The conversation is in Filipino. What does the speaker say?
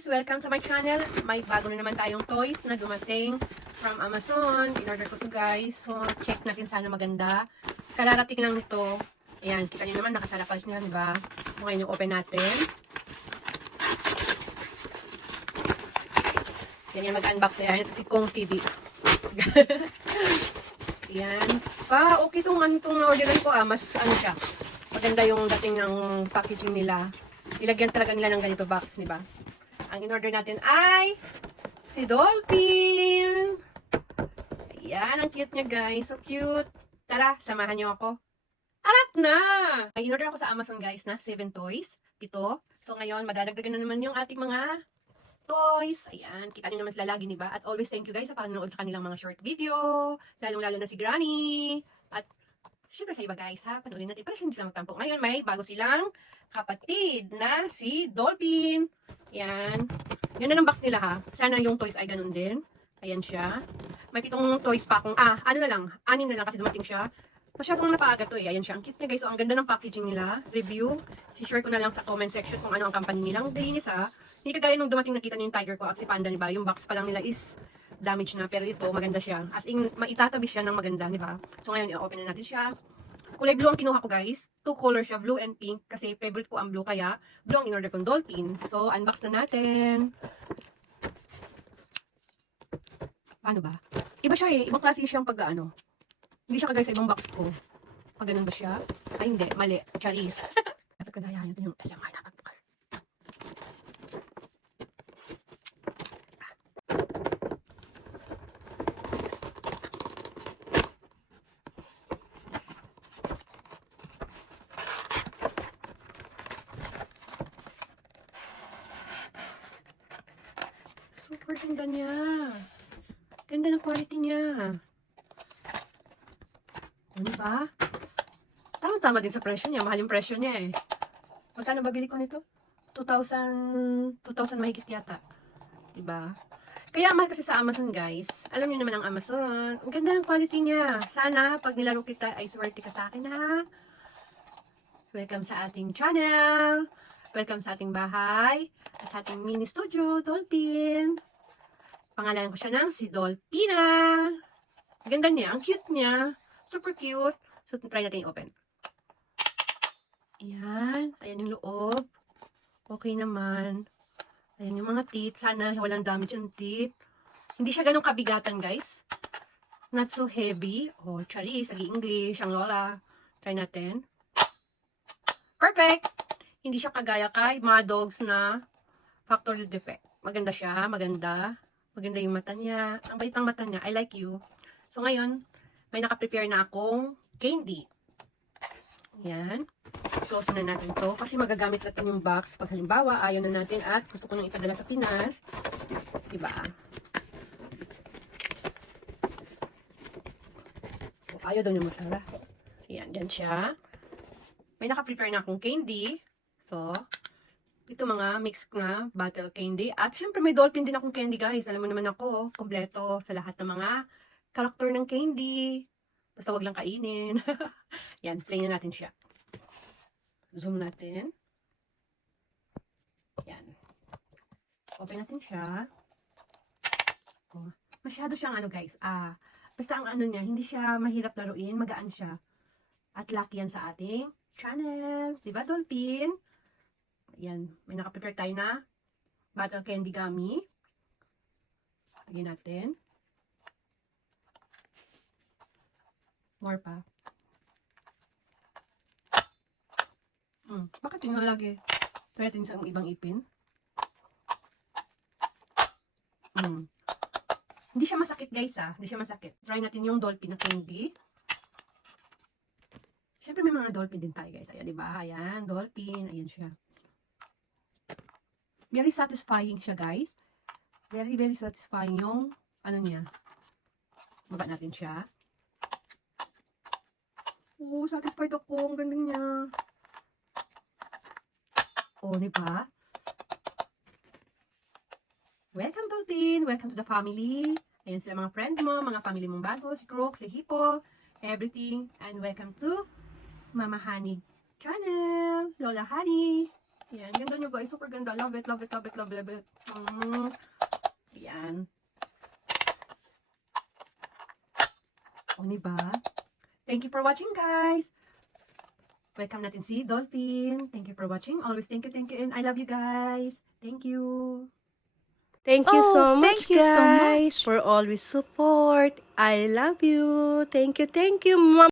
guys! Welcome to my channel. May bago na naman tayong toys na dumating from Amazon. In-order ko to guys. So, check natin sana maganda. Kararating lang nito. Ayan, kita niyo naman nakasarapas niya, di ba? So, ngayon yung open natin. Yan yung mag-unbox na yan. Ito si Kong TV. Ayan. Okay itong na-orderan ko mas ano siya. Maganda yung dating ng packaging nila. Ilagyan talaga nila ng ganito box, di ba? Ang in-order natin ay si Dolphin. Ayan, ang cute niya guys. So cute. Tara, samahan niyo ako. Arat na! Ay, in-order ako sa Amazon guys na 7 toys. 7. So ngayon, madadagdagan na naman yung ating mga toys. Ayan, kita niyo naman sila lagi, di ba? At always thank you guys sa panonood sa kanilang mga short video. Lalong-lalo na si Granny. At syempre sa iba guys ha, panoodin natin para hindi sila magtampo. Ngayon may bago silang kapatid na si Dolphin. Ayan. Yan na ng box nila ha. Sana yung toys ay ganun din. Ayan siya. May 7 toys pa akong, 6 na lang kasi dumating siya. Masyadong napaaga to eh. Ayan siya. Ang cute niya guys. So, ang ganda ng packaging nila. Review. Si-share ko na lang sa comment section kung ano ang company nilang. Linis ha. Hindi kagaya nung dumating nakita niyo yung Tiger ko at si Panda, diba? Yung box pa lang nila is damage na. Pero ito, maganda siya. As in, maitatabi siya ng maganda, diba? So, ngayon, i-open na natin siya. Kulay blue ang kinuha ko guys. 2 colors siya, blue and pink. Kasi favorite ko ang blue, kaya blue ang in-order kong Dolphin. So, unbox na natin. Paano ba? Iba siya eh. Ibang klase siyang pag-ano. Hindi siya kagaya sa ibang box ko. Pag ganun ba siya? Ay hindi, mali. Charis. Dapat kagaya ito yung SMR na pagbukas. Super ganda niya. Ganda ng quality niya. Ano ba? Tama-tama din sa presyo niya. Mahal yung presyo niya eh. Magkano ba bili ko nito? 2,000 mahigit yata. Diba? Kaya mahal kasi sa Amazon guys. Alam niyo naman ang Amazon. Ang ganda ng quality niya. Sana pag nilaro kita ay swerte ka sa akin ha. Welcome sa ating channel. Welcome sa ating bahay. At sa ating mini studio, Dolphin. Pangalan ko siya ng si Dolphina. Ganda niya. Ang cute niya. Super cute. So, try natin i-open. Ayan. Ayan yung loob. Okay naman. Ayan yung mga teeth. Sana walang damage yung teeth. Hindi siya ganun kabigatan, guys. Not so heavy. Oh, charis. Agi-English. Ang lola. Try natin. Perfect! Hindi siya kagaya kay mga dogs na factory defect. Maganda siya. Maganda. Maganda yung mata niya. Ang bait ng mata niya. I like you. So, ngayon, may naka-prepare na akong candy. Yan. Close na natin to. Kasi magagamit natin yung box. Pag halimbawa, ayaw na natin at gusto ko nang ipadala sa Pinas. Diba? O, ayaw daw niya masara. Yan. Yan siya. May naka-prepare na akong candy. So, ito mga mix na bottle candy. At syempre may Dolphin din akong candy guys. Alam mo naman ako, kompleto sa lahat ng mga karakter ng candy. Basta wag lang kainin. Yan, play na natin siya. Zoom natin. Yan. Open natin siya. Oh, masyado siyang ano guys. Basta ang ano niya, hindi siya mahirap laruin. Magaan siya. At lucky yan sa ating channel. Diba, Dolphin? Yan. May nakaprepare tayo na bottle candy gummy. Lagyan natin. More pa. Bakit yun lagi? Try natin sa ibang ipin. Hindi siya masakit guys Hindi siya masakit. Try natin yung Dolphin na candy. Siyempre may mga Dolphin din tayo guys. Ayan, diba? Ayan, Dolphin. Ayan siya. Very satisfying siya guys. Very, very satisfying yung ano niya. Baba natin siya. Oh, satisfied ako. Ang ganda niya. Oh, diba? Welcome, Dolphin. Welcome to the family. Ayan sila mga friend mo, mga family mong bago. Si Crook, si Hippo, everything. And welcome to Mama Honey channel. Lola Honey. Yan, ganda nyo guys. Super ganda. Love it, love it, love it, love it, love it. Yan. O, diba? Thank you for watching, guys. Welcome natin si Dolphin. Thank you for watching. Always thank you, and I love you guys. Thank you. Thank you so much, thank you so guys, for always support. I love you. Thank you, Mom.